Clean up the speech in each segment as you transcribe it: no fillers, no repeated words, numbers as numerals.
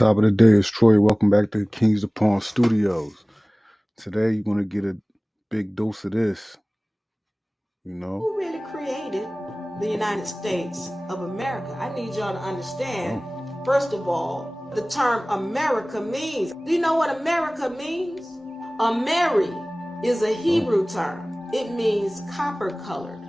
Top of the day is Troy. Welcome back to Kings of Pawn Studios. Today you're gonna get a big dose of this. Who really created the United States of America? I need y'all to understand, first of all, the term America means. Do you know what America means? Ameri is a Hebrew term. It means copper colored.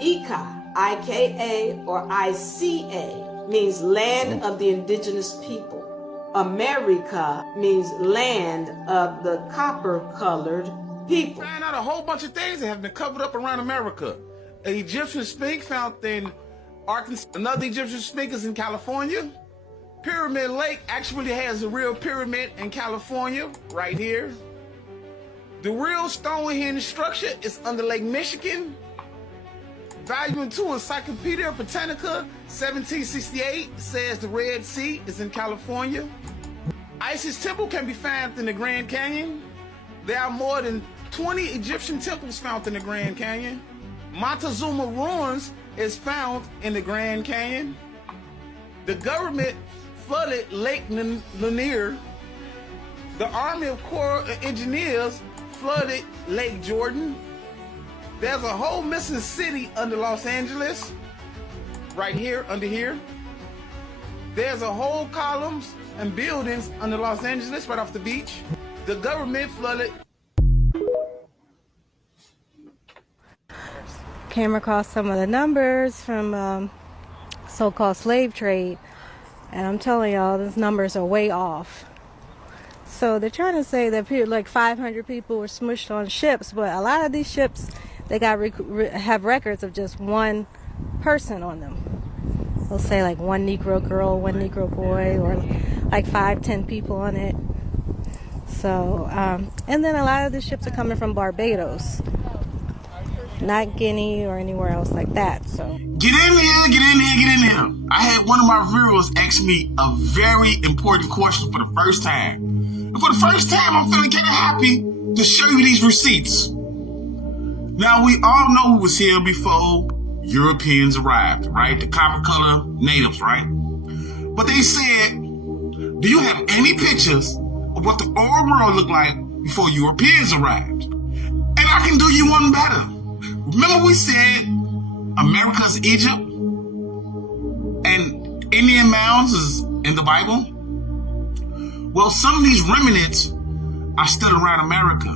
Ika, I-K-A or I-C-A, means land of the indigenous people. America means land of the copper-colored people. Find out a whole bunch of things that have been covered up around America. An Egyptian Sphinx found in Arkansas. Another Egyptian Sphinx is in California. Pyramid Lake actually has a real pyramid in California, right here. The real Stonehenge structure is under Lake Michigan. Volume 2 Encyclopedia Britannica, 1768, says the Red Sea is in California. Isis Temple can be found in the Grand Canyon. There are more than 20 Egyptian temples found in the Grand Canyon. Montezuma ruins is found in the Grand Canyon. The government flooded Lake Lanier. The Army of Corps of Engineers flooded Lake Jordan. There's a whole missing city under Los Angeles, right here, under here. There's a whole columns and buildings under Los Angeles, right off the beach. The government flooded. Came across some of the numbers from so-called slave trade, and I'm telling y'all, these numbers are way off. So they're trying to say that like 500 people were smushed on ships, but a lot of these ships, they got have records of just one person on them. They'll say like one Negro girl, one Negro boy, or like 5-10 people on it. So, and then a lot of the ships are coming from Barbados, not Guinea or anywhere else like that. So get in here. I had one of my viewers ask me a very important question for the first time. And for the first time, I'm feeling kind of happy to show you these receipts. Now, we all know who was here before Europeans arrived, right? The copper color natives, right? But they said, do you have any pictures of what the old world looked like before Europeans arrived? And I can do you one better. Remember we said America's Egypt and Indian mounds is in the Bible? Well, some of these remnants are still around America.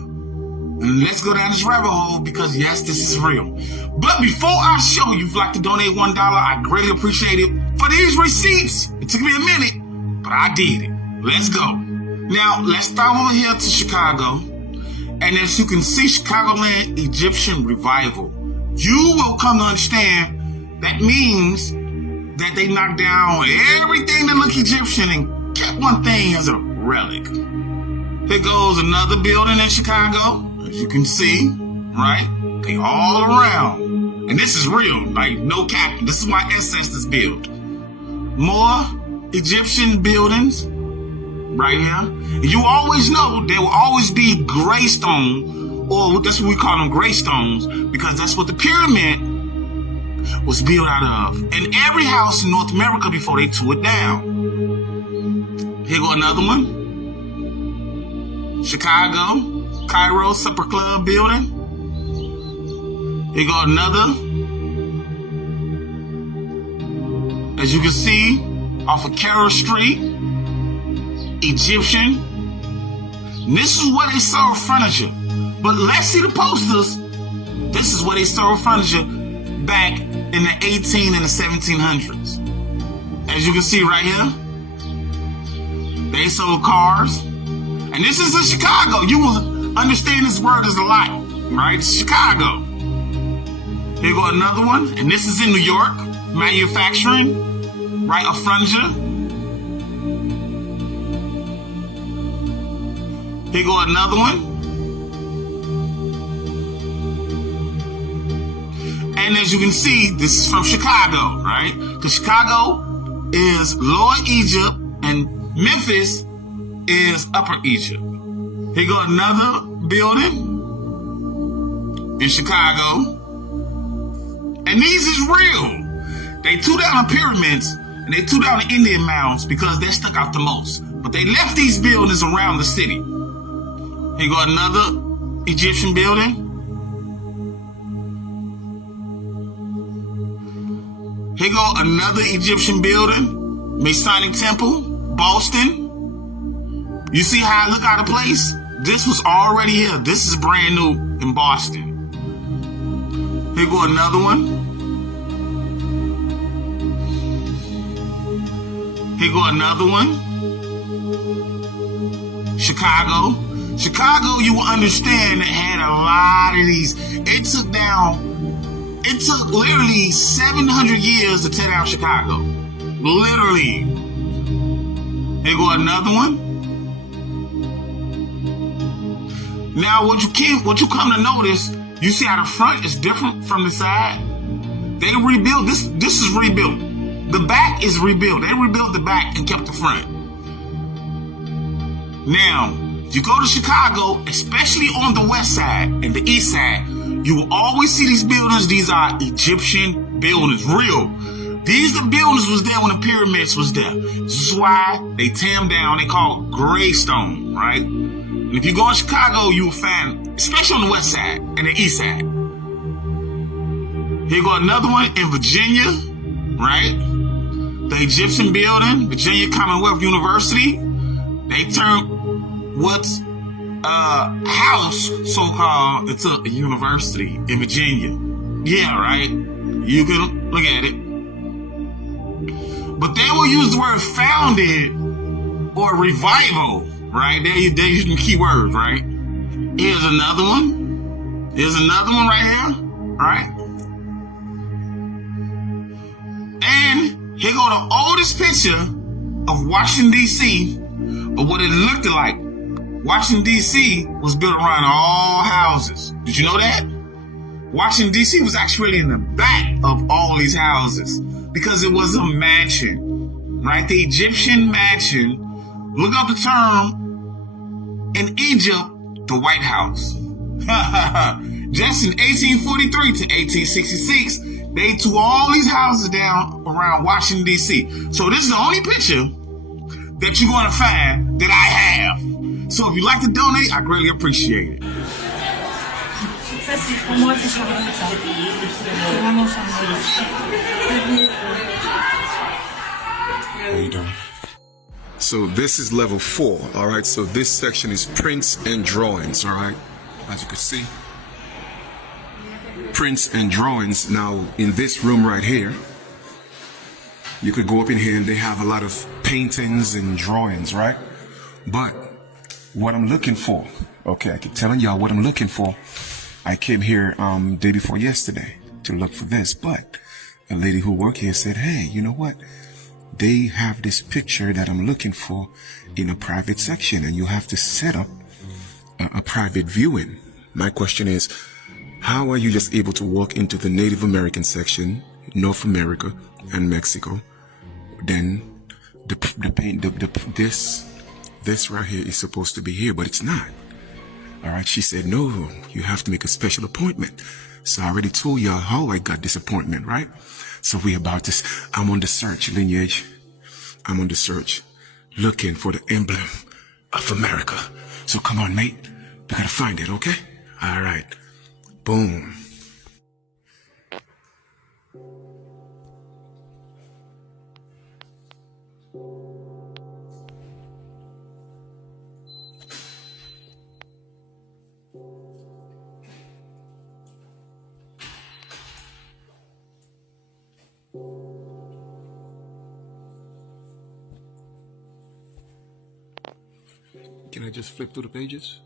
And let's go down this rabbit hole because, yes, this is real. But before I show you, if you'd like to donate $1, I greatly appreciate it. For these receipts, it took me a minute, but I did it. Let's go. Now, let's start over here to Chicago. And as you can see, Chicagoland Egyptian Revival. You will come to understand that means that they knocked down everything that looked Egyptian and kept one thing as a relic. Here goes another building in Chicago. As you can see, right? They all around. And this is real, like no cap. This is my ancestors built. More Egyptian buildings right here. And you always know there will always be gray stone, or that's what we call them, gray stones, because that's what the pyramid was built out of. And every house in North America before they tore it down. Here go another one. Chicago, Cairo Supper Club building. Here go another. As you can see, off of Carroll Street, Egyptian. And this is where they sold furniture. But let's see the posters. This is where they sold furniture back in the 18 and the 1700s. As you can see right here, they sold cars. And this is in Chicago. You will understand this word is a lot, right? It's Chicago. Here go another one. And this is in New York. Manufacturing, right? Of furniture. Here go another one. And as you can see, this is from Chicago, right? Because Chicago is Lower Egypt and Memphis is Upper Egypt. Here go another building in Chicago. And these is real. They tore down the pyramids And they threw down the Indian mounds because they stuck out the most. But they left these buildings around the city. Here go another Egyptian building. Here go another Egyptian building. Masonic Temple, Boston. You see how I look out of place? This was already here. This is brand new in Boston. Here go another one. Here go another one. Chicago. Chicago, you will understand, that had a lot of these. It took literally 700 years to tear down Chicago. Literally. Here go another one. Now, what you come to notice, you see how the front is different from the side? They rebuilt, this is rebuilt. The back is rebuilt. They rebuilt the back and kept the front. Now, if you go to Chicago, especially on the west side and the east side, you will always see these buildings. These are Egyptian buildings, real. These the buildings was there when the pyramids was there. This is why they tear them down. They call it gravestone, right? And if you go to Chicago, you will find, especially on the west side and the east side. Here go another one in Virginia, right? The Egyptian building, Virginia Commonwealth University. They turned what's house, so-called, it's a university in Virginia. Yeah, right? You can look at it. But they will use the word founded or revival, right? They're using keywords, right? Here's another one. Here's another one right here, right? And here go the oldest picture of Washington, D.C., of what it looked like. Washington, D.C. was built around all houses. Did you know that? Washington, D.C. was actually in the back of all these houses because it was a mansion, right? The Egyptian mansion. Look up the term in Egypt, the White House. Just in 1843 to 1866, they tore all these houses down around Washington, D.C. So this is the only picture that you're going to find that I have. So if you'd like to donate, I greatly appreciate it. How you doing? So this is level 4, all right? So this section is prints and drawings, all right? As you can see, prints and drawings. Now, in this room right here, you could go up in here and they have a lot of paintings and drawings, right? But what I'm looking for, okay, I keep telling y'all what I'm looking for. I came here day before yesterday to look for this, but a lady who worked here said, hey, you know what? They have this picture that I'm looking for in a private section, and you have to set up a private viewing. My question is, how are you just able to walk into the Native American section, North America and Mexico? Then this right here is supposed to be here, but it's not. All right, she said, no, you have to make a special appointment. So I already told y'all how I got this appointment, right? So we about to, I'm on the search, lineage. I'm on the search, looking for the emblem of America. So come on, mate. We gotta find it, okay? All right. Boom. Can I just flip through the pages?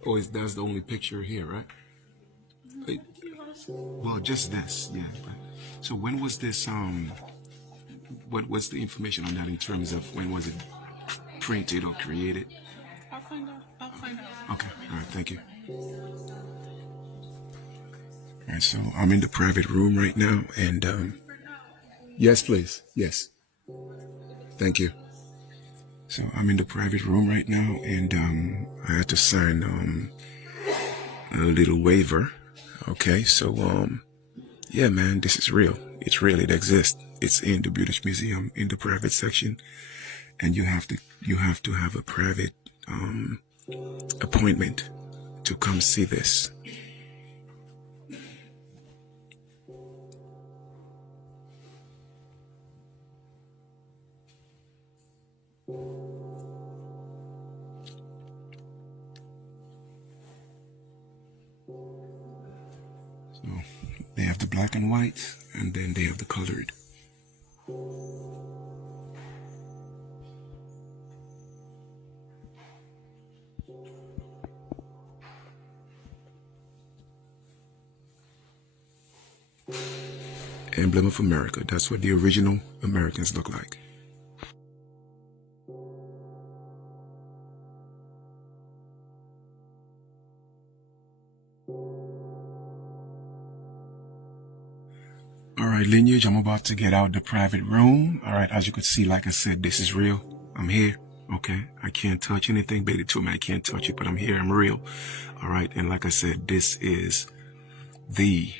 Or is that's the only picture here, right? Well, just this, yeah. So when was this, what's the information on that in terms of when was it printed or created? I'll find out. Okay, all right, thank you. All right, so I'm in the private room right now, and yes, please, yes. Thank you. So I'm in the private room right now, and I had to sign a little waiver. Okay, so yeah, man, this is real. It's real. It exists. It's in the British Museum in the private section, and you have to have a private appointment to come see this. So they have the black and white, and then they have the colored. Emblem of America. That's what the original Americans look like. All right, lineage, I'm about to get out the private room. All right, as you can see, like I said, this is real. I'm here, okay? I can't touch anything. Baby told me I can't touch it, but I'm here, I'm real. All right, and like I said, this is the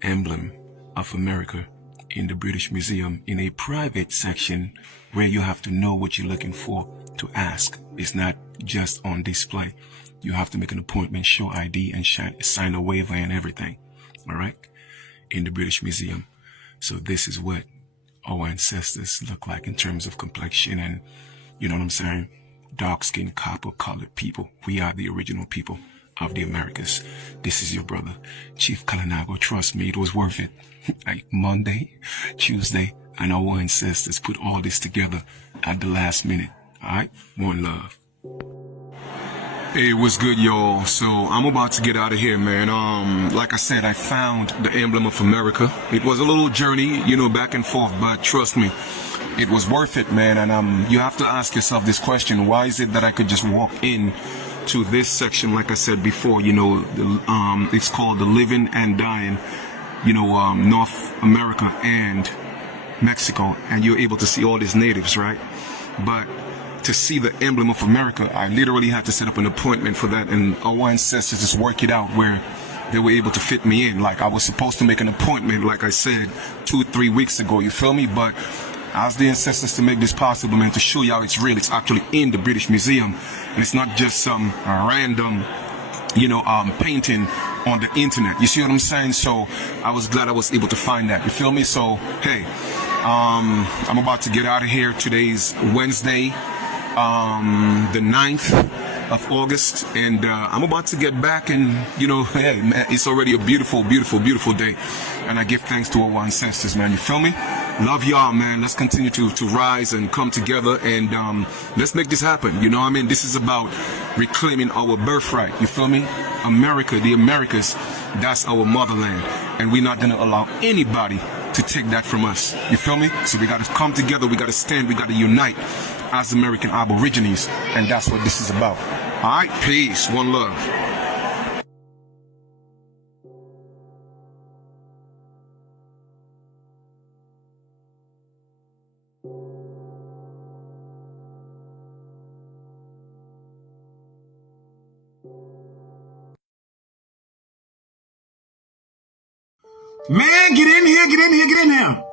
emblem of America in the British Museum in a private section where you have to know what you're looking for to ask. It's not just on display. You have to make an appointment, show ID, and sign a waiver and everything. All right? In the British Museum. So this is what our ancestors look like in terms of complexion and, you know what I'm saying, dark-skinned, copper-colored people. We are the original people of the Americas. This is your brother, Chief Kalinago. Trust me, it was worth it. Like Monday, Tuesday, and our ancestors put all this together at the last minute. All right? One love. Hey, what's good, y'all? So I'm about to get out of here, man. Like I said, I found the emblem of America. It was a little journey, you know, back and forth, but trust me, it was worth it, man. And you have to ask yourself this question: why is it that I could just walk in to this section, like I said before, you know, it's called the Living and Dying, you know, North America and Mexico, and you're able to see all these natives, right? But to see the emblem of America, I literally had to set up an appointment for that, and our ancestors just work it out where they were able to fit me in. Like, I was supposed to make an appointment, like I said, 2-3 weeks ago, you feel me? But I asked the ancestors to make this possible, man, to show you how it's real. It's actually in the British Museum, and it's not just some random, you know, painting on the internet. You see what I'm saying? So I was glad I was able to find that, you feel me? So, hey, I'm about to get out of here. Today's Wednesday, the 9th of August, and I'm about to get back, and you know, hey man, it's already a beautiful, beautiful, beautiful day, and I give thanks to our ancestors, man. You feel me? Love y'all, man. Let's continue to rise and come together, and let's make this happen. You know what I mean? This is about reclaiming our birthright. You feel me? America, the Americas, that's our motherland, and we're not gonna allow anybody to take that from us. You feel me? So we gotta come together, we gotta stand, we gotta unite as American Aborigines, and that's what this is about. All right, peace, one love. Man, get in here, get in here, get in here.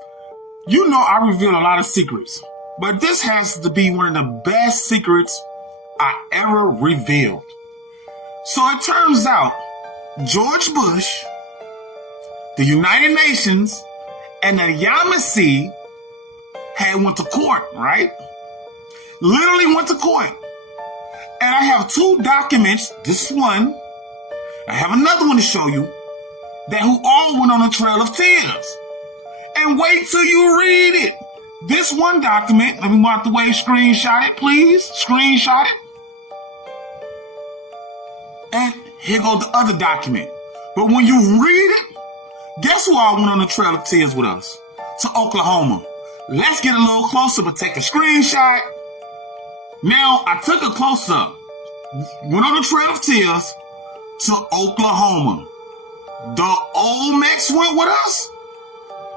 You know I reveal a lot of secrets, but this has to be one of the best secrets I ever revealed. So it turns out George Bush, the United Nations, and the Yamasee had went to court, right? Literally went to court. And I have 2 documents, this one, I have another one to show you, that who all went on a trail of tears. And wait till you read it. This one document, let me mark the way, screenshot it, please. Screenshot it. And here goes the other document. But when you read it, guess who all went on the trail of tears with us? To Oklahoma. Let's get a little closer, but take a screenshot. Now, I took a close-up. Went on the trail of tears to Oklahoma. The Olmecs went with us?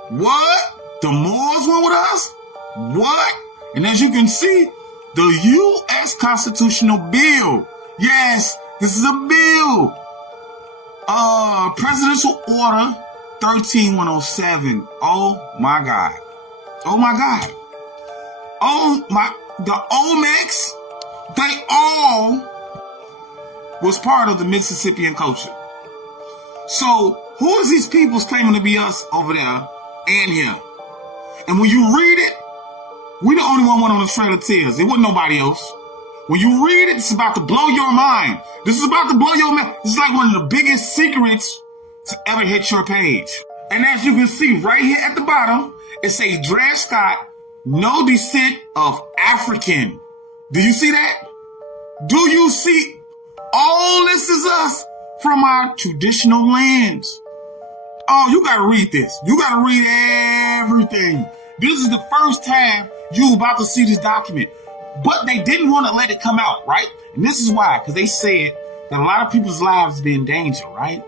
What? The Moors went with us? What? And as you can see, the U.S. Constitutional Bill. Yes, this is a bill. Presidential Order 13107. Oh my God. Oh my God. The Olmecs, they all was part of the Mississippian culture. So who is these peoples claiming to be us over there and here? And when you read it, we the only one on the Trail of Tears. It wasn't nobody else. When you read it, it's about to blow your mind. This is about to blow your mind. This is like one of the biggest secrets to ever hit your page. And as you can see right here at the bottom, it says Dred Scott, no descent of African. Do you see that? Do you see? All this is us from our traditional lands. Oh, you gotta read this. You gotta read everything. This is the first time you about to see this document. But they didn't want to let it come out, right? And this is why, because they said that a lot of people's lives be in danger, right?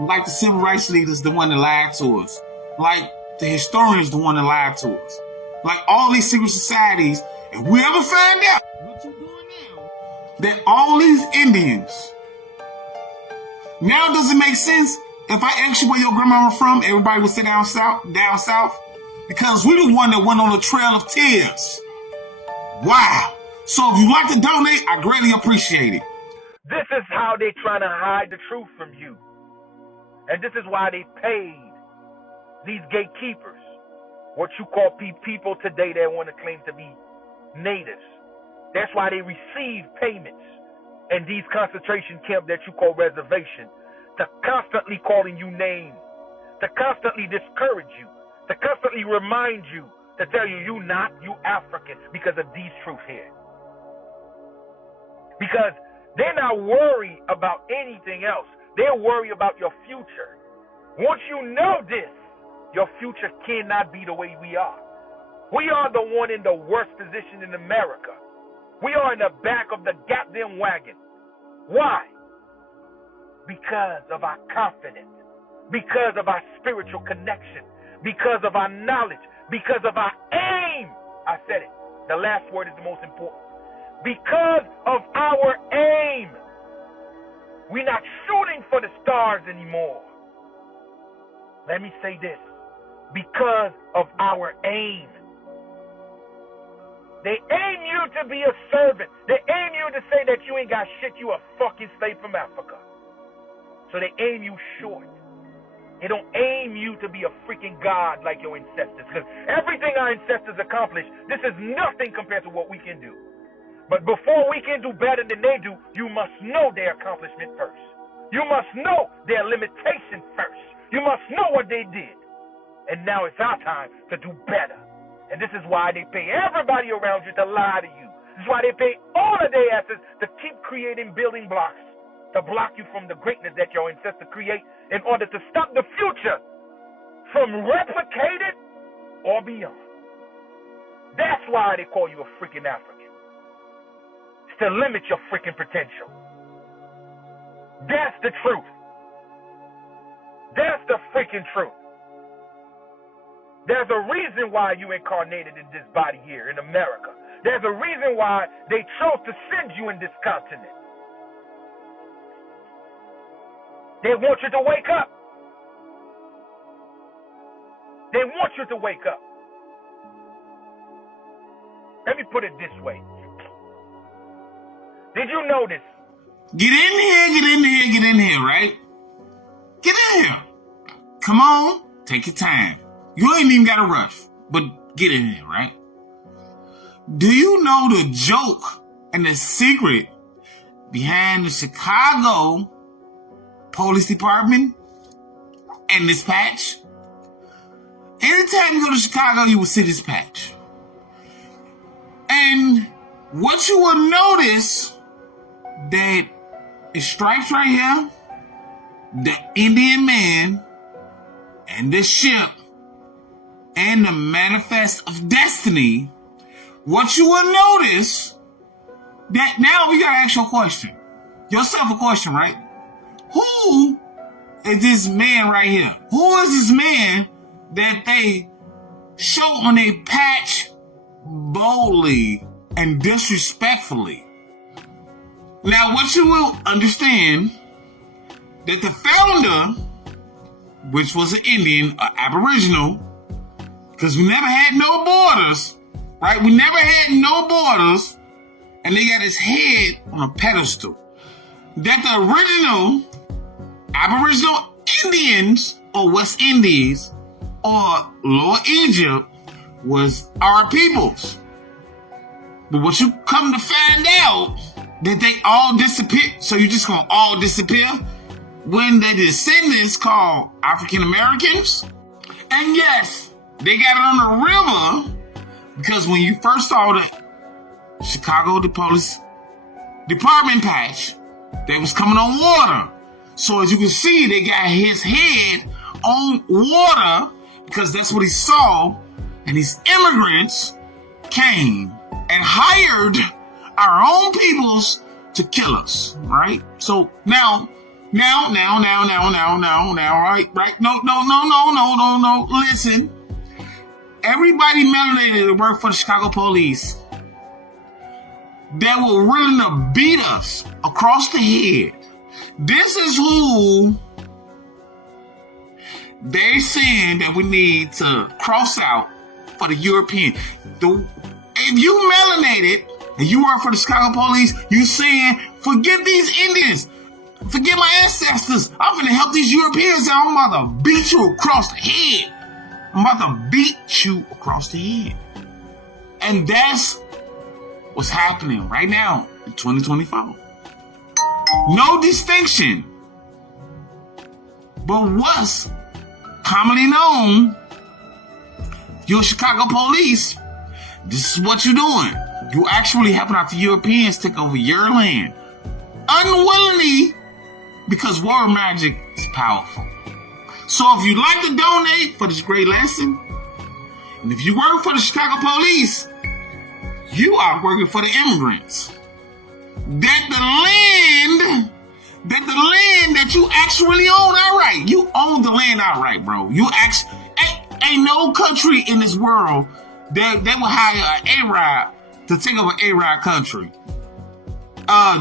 Like the civil rights leaders, the one that lied to us. Like the historians, the one that lied to us. Like all these secret societies, if we ever find out what you're doing now, that all these Indians, now does it make sense? If I ask you where your grandmama from, everybody would say down south, because we the one that went on the Trail of Tears. Wow. So if you'd like to donate, I greatly appreciate it. This is how they're trying to hide the truth from you. And this is why they paid these gatekeepers, what you call people today that want to claim to be natives. That's why they receive payments in these concentration camps that you call reservation, to constantly calling you names, to constantly discourage you, to constantly remind you, to tell you you African because of these truths here. Because they're not worried about anything else. They're worried about your future. Once you know this, your future cannot be the way we are. We are the one in the worst position in America. We are in the back of the goddamn wagon. Why? Because of our confidence, because of our spiritual connection, because of our knowledge, because of our aim. I said it. The last word is the most important. Because of our aim. We're not shooting for the stars anymore. Let me say this. Because of our aim. They aim you to be a servant. They aim you to say that you ain't got shit, you a fucking slave from Africa. So they aim you short. They don't aim you to be a freaking god like your ancestors. Because everything our ancestors accomplished, this is nothing compared to what we can do. But before we can do better than they do, you must know their accomplishment first. You must know their limitation first. You must know what they did. And now it's our time to do better. And this is why they pay everybody around you to lie to you. This is why they pay all of their asses to keep creating building blocks, to block you from the greatness that your ancestors create in order to stop the future from replicated or beyond. That's why they call you a freaking African. It's to limit your freaking potential. That's the truth. That's the freaking truth. There's a reason why you incarnated in this body here in America. There's a reason why they chose to send you in this continent. They want you to wake up. They want you to wake up. Let me put it this way. Did you notice? Get in here, right? Get in here. Come on, take your time. You ain't even got to rush, but get in here, right? Do you know the joke and the secret behind the Chicago Police Department and this patch? Anytime you go to Chicago, you will see this patch. And what you will notice, that it stripes right here, the Indian man and the ship and the manifest of destiny. What you will notice, that now we gotta ask yourself a question, right? Who is this man right here? Who is this man that they show on a patch boldly and disrespectfully? Now, what you will understand, that the founder, which was an Indian, an Aboriginal, because we never had no borders, right? We never had no borders, and they got his head on a pedestal. That the original Aboriginal Indians or West Indies or Lower Egypt was our peoples. But what you come to find out, that they all disappeared. So you just gonna all disappear when their descendants called African Americans? And yes, they got it on the river because when you first saw the Chicago Police Department patch, they was coming on water. So as you can see, they got his head on water because that's what he saw. And these immigrants came and hired our own peoples to kill us, right? So now, right? No. Listen, everybody melanated that work for the Chicago police that were willing to beat us across the head. This is who they're saying that we need to cross out for the European. If you melanated and you work for the Chicago police, you saying, forget these Indians. Forget my ancestors. I'm gonna help these Europeans out. I'm about to beat you across the head. I'm about to beat you across the head. And that's what's happening right now in 2024. No distinction. But what's commonly known, you're Chicago police, this is what you're doing. You actually helping out the Europeans take over your land. Unwillingly, because war magic is powerful. So if you'd like to donate for this great lesson, and if you work for the Chicago police, you are working for the immigrants. That the land that you actually own outright. You own the land outright, bro. You actually ain't no country in this world that they will hire an Arab to take over Arab country.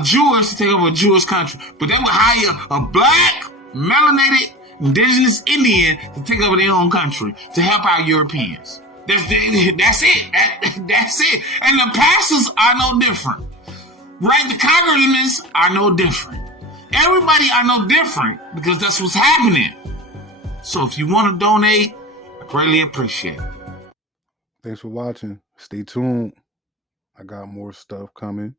Jewish to take over a Jewish country. But they will hire a black, melanated, indigenous Indian to take over their own country to help out Europeans. That's it. That's it. And the pastors are no different. Right? The congressmen are no different. Everybody are no different because that's what's happening. So if you want to donate, I greatly appreciate it. Thanks for watching. Stay tuned. I got more stuff coming.